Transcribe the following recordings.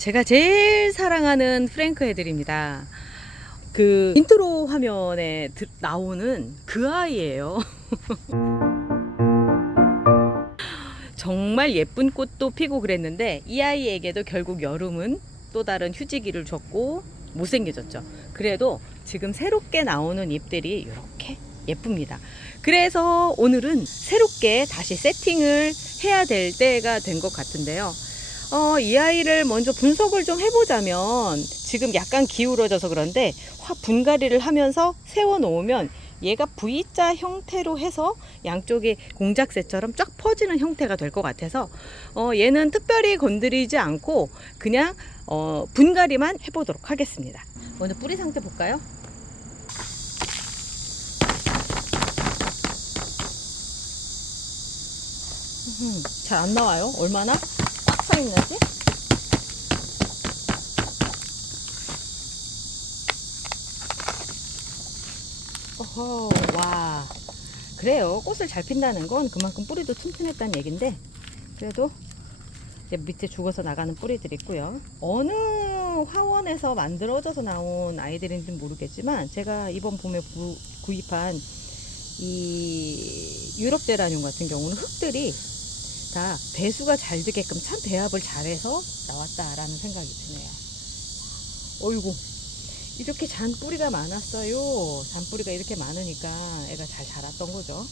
제가 제일 사랑하는 프랭크 애들입니다. 그 인트로 화면에 나오는 그 아이예요. 정말 예쁜 꽃도 피고 그랬는데 이 아이에게도 결국 여름은 또 다른 휴지기를 줬고 못생겨졌죠. 그래도 지금 새롭게 나오는 잎들이 이렇게 예쁩니다. 그래서 오늘은 새롭게 다시 세팅을 해야 될 때가 된 것 같은데요. 이 아이를 먼저 분석을 좀 해보자면 지금 약간 기울어져서 그런데 분갈이를 하면서 세워 놓으면 얘가 V자 형태로 해서 양쪽이 공작새처럼 쫙 퍼지는 형태가 될 것 같아서 얘는 특별히 건드리지 않고 그냥 분갈이만 해보도록 하겠습니다. 먼저 뿌리 상태 볼까요? 잘 안 나와요. 얼마나 꽉 차 있는지. 어허, 와. 그래요. 꽃을 잘 핀다는 건 그만큼 뿌리도 튼튼했다는 얘긴데, 그래도 이제 밑에 죽어서 나가는 뿌리들이 있고요. 어느 화원에서 만들어져서 나온 아이들인지는 모르겠지만, 제가 이번 봄에 구입한 이 유럽 제라늄 같은 경우는 흙들이 다 배수가 잘 되게끔 참 배합을 잘해서 나왔다라는 생각이 드네요. 어이구, 이렇게 잔뿌리가 많았어요. 잔뿌리가 이렇게 많으니까 애가 잘 자랐던 거죠.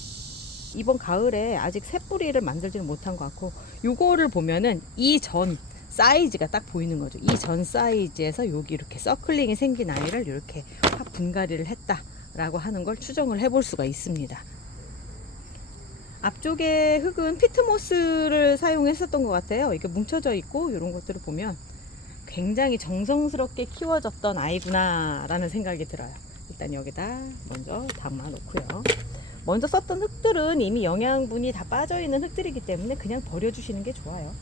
이번 가을에 아직 새 뿌리를 만들지는 못한 것 같고, 요거를 보면은 이 전 사이즈가 딱 보이는 거죠. 이 전 사이즈에서 여기 이렇게 서클링이 생긴 아이를 이렇게 확 분갈이를 했다라고 하는 걸 추정을 해볼 수가 있습니다. 앞쪽에 흙은 피트모스를 사용했었던 것 같아요. 이게 뭉쳐져 있고 이런 것들을 보면 굉장히 정성스럽게 키워졌던 아이구나 라는 생각이 들어요. 일단 여기다 먼저 담아 놓고요. 먼저 썼던 흙들은 이미 영양분이 다 빠져 있는 흙들이기 때문에 그냥 버려주시는 게 좋아요.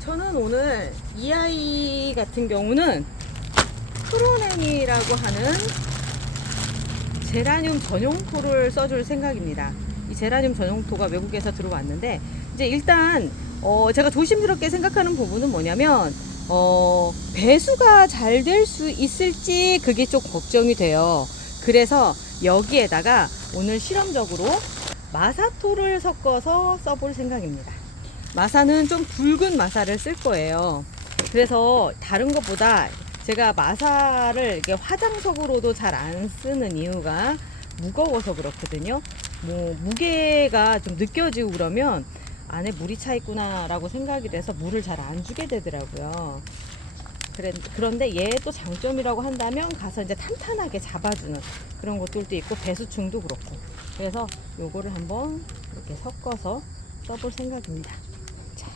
저는 오늘 이 아이 같은 경우는 프로넨이라고 하는 제라늄 전용토를 써줄 생각입니다. 이 제라늄 전용토가 외국에서 들어왔는데, 이제 일단 제가 조심스럽게 생각하는 부분은 뭐냐면 배수가 잘 될 수 있을지 그게 좀 걱정이 돼요. 그래서 여기에다가 오늘 실험적으로 마사토를 섞어서 써볼 생각입니다. 마사는 좀 굵은 마사를 쓸 거예요. 그래서 다른 것보다 제가 마사를 이렇게 화장석으로도 잘 안 쓰는 이유가 무거워서 그렇거든요. 뭐 무게가 좀 느껴지고 그러면 안에 물이 차 있구나 라고 생각이 돼서 물을 잘 안 주게 되더라고요. 그런데 얘 또 장점이라고 한다면 가서 이제 탄탄하게 잡아주는 그런 것들도 있고 배수충도 그렇고, 그래서 요거를 한번 이렇게 섞어서 써볼 생각입니다. 자,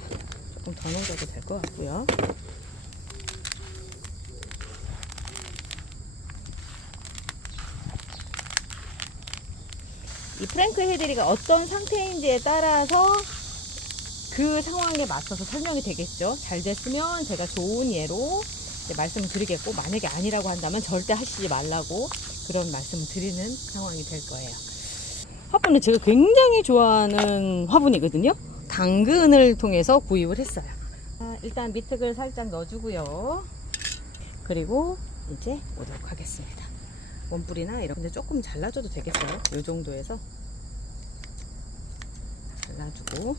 조금 더 넣어도 될 것 같고요. 이 프랭크 헤드리가 어떤 상태인지에 따라서 그 상황에 맞춰서 설명이 되겠죠. 잘 됐으면 제가 좋은 예로 말씀을 드리겠고, 만약에 아니라고 한다면 절대 하시지 말라고 그런 말씀을 드리는 상황이 될 거예요. 화분은 제가 굉장히 좋아하는 화분이거든요. 당근을 통해서 구입을 했어요. 일단 미특을 살짝 넣어주고요. 그리고 이제 오도록 하겠습니다. 원뿔이나 이런 데 조금 잘라줘도 되겠어요. 이 정도에서 잘라주고,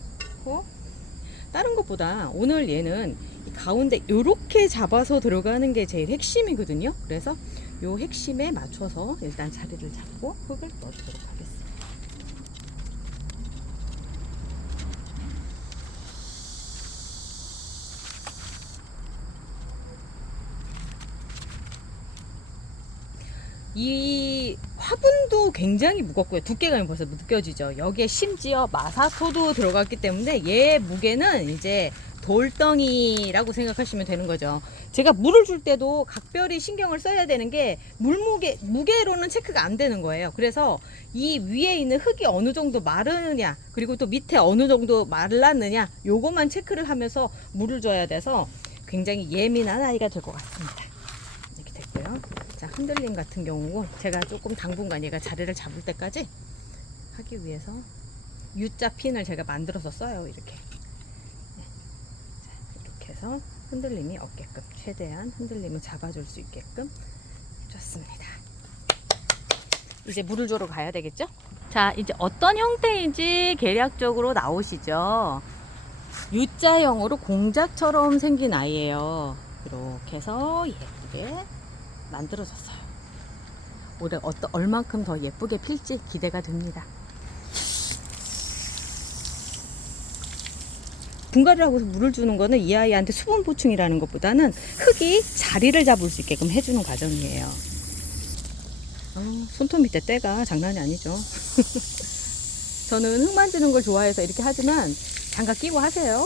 다른 것보다 오늘 얘는 이 가운데 이렇게 잡아서 들어가는 게 제일 핵심이거든요. 그래서 이 핵심에 맞춰서 일단 자리를 잡고 흙을 넣어주도록 하겠습니다. 이 화분도 굉장히 무겁고요. 두께감이 벌써 느껴지죠. 여기에 심지어 마사토도 들어갔기 때문에 얘 무게는 이제 돌덩이라고 생각하시면 되는 거죠. 제가 물을 줄 때도 각별히 신경을 써야 되는 게 무게로는 체크가 안 되는 거예요. 그래서 이 위에 있는 흙이 어느 정도 마르느냐, 그리고 또 밑에 어느 정도 말랐느냐, 요것만 체크를 하면서 물을 줘야 돼서 굉장히 예민한 아이가 될 것 같습니다. 이렇게 됐고요. 자, 흔들림 같은 경우 제가 조금 당분간 얘가 자리를 잡을 때까지 하기 위해서 U자 핀을 제가 만들어서 써요. 이렇게. 자, 이렇게 해서 흔들림이 없게끔, 최대한 흔들림을 잡아줄 수 있게끔 해줬습니다. 이제 물을 주러 가야 되겠죠? 자, 이제 어떤 형태인지 계략적으로 나오시죠? U자형으로 공작처럼 생긴 아이예요. 이렇게 해서 예쁘게 만들어졌어요. 올해 얼만큼 더 예쁘게 필지 기대가 됩니다. 분갈이라고 해서 물을 주는 거는 이 아이한테 수분 보충이라는 것보다는 흙이 자리를 잡을 수 있게끔 해주는 과정이에요. 손톱 밑에 때가 장난이 아니죠. 저는 흙 만지는 걸 좋아해서 이렇게 하지만 장갑 끼고 하세요.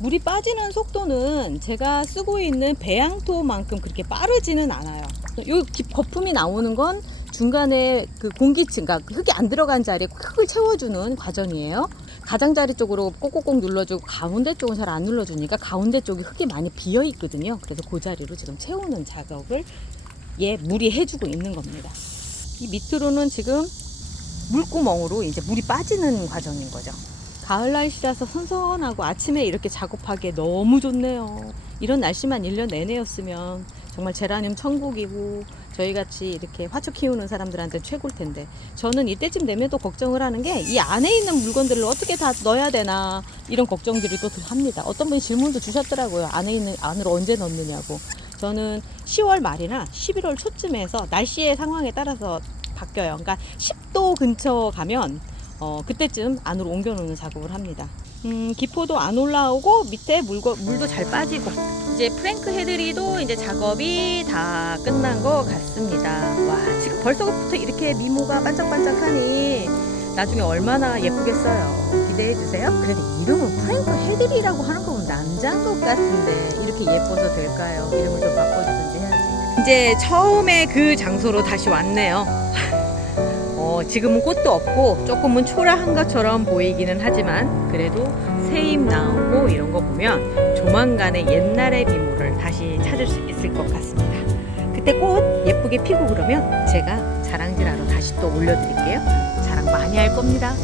물이 빠지는 속도는 제가 쓰고 있는 배양토만큼 그렇게 빠르지는 않아요. 요 거품이 나오는 건 중간에 그 공기층, 그러니까 흙이 안 들어간 자리에 흙을 채워주는 과정이에요. 가장자리 쪽으로 꼭꼭꼭 눌러주고 가운데 쪽은 잘 안 눌러주니까 가운데 쪽이 흙이 많이 비어 있거든요. 그래서 그 자리로 지금 채우는 작업을 물이 해주고 있는 겁니다. 이 밑으로는 지금 물구멍으로 이제 물이 빠지는 과정인 거죠. 가을 날씨라서 선선하고 아침에 이렇게 작업하기에 너무 좋네요. 이런 날씨만 1년 내내였으면 정말 제라늄 천국이고 저희같이 이렇게 화초 키우는 사람들한테 최고일 텐데, 저는 이때쯤 되면 또 걱정을 하는 게 이 안에 있는 물건들을 어떻게 다 넣어야 되나 이런 걱정들을 또 합니다. 어떤 분이 질문도 주셨더라고요. 안으로 언제 넣느냐고. 저는 10월 말이나 11월 초쯤에서 날씨의 상황에 따라서 바뀌어요. 그러니까 10도 근처 가면 그때쯤 안으로 옮겨 놓는 작업을 합니다. 기포도 안 올라오고 밑에 물도 잘 빠지고, 이제 프랭크 헤드리도 이제 작업이 다 끝난 것 같습니다. 와, 지금 벌써부터 이렇게 미모가 반짝반짝하니 나중에 얼마나 예쁘겠어요. 기대해 주세요. 그런데 이름은 프랭크 헤드리라고 하는 거 보면 남자인 것 같은데 이렇게 예뻐서 될까요? 이름을 좀 바꿔주든지 해야지. 이제 처음에 그 장소로 다시 왔네요. 지금은 꽃도 없고 조금은 초라한 것처럼 보이기는 하지만 그래도 새잎 나오고 이런 거 보면 조만간에 옛날의 미모를 다시 찾을 수 있을 것 같습니다. 그때 꽃 예쁘게 피고 그러면 제가 자랑질하러 다시 또 올려드릴게요. 자랑 많이 할 겁니다.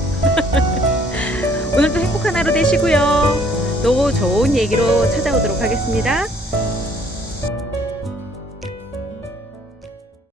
오늘도 행복한 하루 되시고요. 또 좋은 얘기로 찾아오도록 하겠습니다.